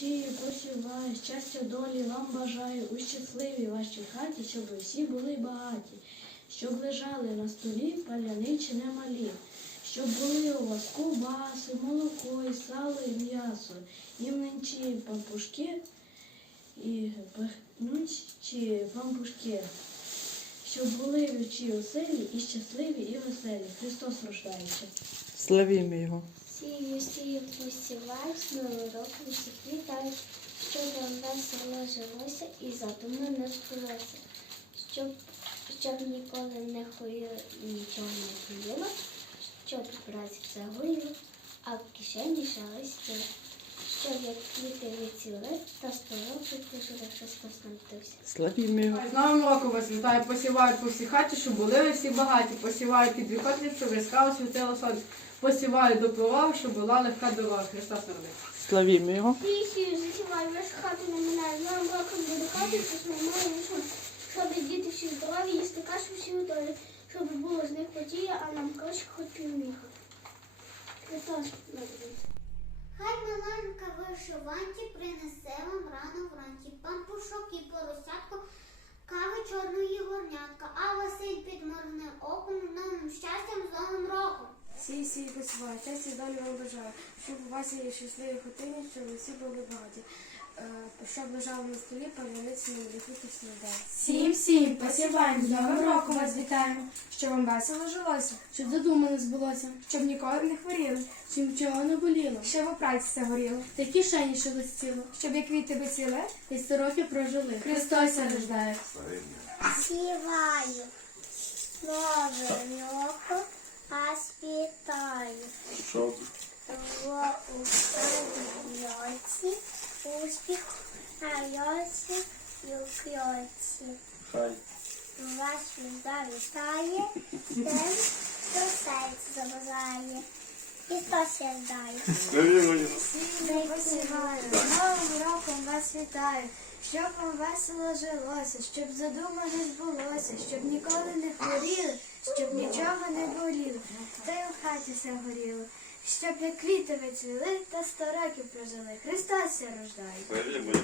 вночі посіваю, щастя долі вам бажаю у щасливій вашій хаті, щоб всі були багаті, щоб лежали на столі паляничі немалі, щоб були у вас ковбаси, молоко і сало, і м'ясо, і млинчі, пампушки, і пахнучі пампушки, щоб були вічі оселі і щасливі, і веселі. Христос рождається. Славімо Його. Сію, сію, посівають, з рок усіх всіх вітаю, щоб вам весело жилося і задуми не збулося, щоб, щоб ніколи не хворіло нічого не боліло, щоб в праці все а в кишені шали квіти та Його. З Новим роком вас вітаю, посіваю по всій хаті, щоб були ви всі багаті, посіваю під вікотлів, щоб яскраво світило сонце. Посіваю до пороги, щоб була легка дорога. Христос народився. Славімо Його. Пісію засіваю, ваш хату не минає, з новим роком буде хати, що нічого. Щоб діти всі здорові, їсти кашу всі готові, щоб було з них потія, а нам краще хоч півміха. Христос народився. Хай маленька вишиванці принесе вам рано вранці пампушок і поросятку, кави чорної горнятка, а Василь підморгне оком новим щастям з новим роком. Сій, сій, посівай, щастя далі вам бажаю, щоб у вас є щасливі хотині, щоб всі були багаті, Е, щоб лежали на столі, паляниці на та снідай. Сім, сім, посіваємо, з Новим роком вас вітаємо, щоб вам весело жилося, щоб додому не збулося, щоб ніколи не хворіли, щоб нічого не боліло, щоб у праці все горіло, та й кишені що листіло, щоб як квіти висіли, та й сто років прожили. Христос рождає. Сіваю новим роком вас вітаю. Того у році успіх на році і у кроці. Вас завітає, тим, хто серце забажає. Христос рождає. Новим роком вас вітаю, щоб вам весело жилося, щоб задума не збулося, щоб ніколи не хворіли, щоб нічого не боліло, та й у хаті все горіло, щоб як квіти ви цвіли та сто років прожили. Христос ся рождає.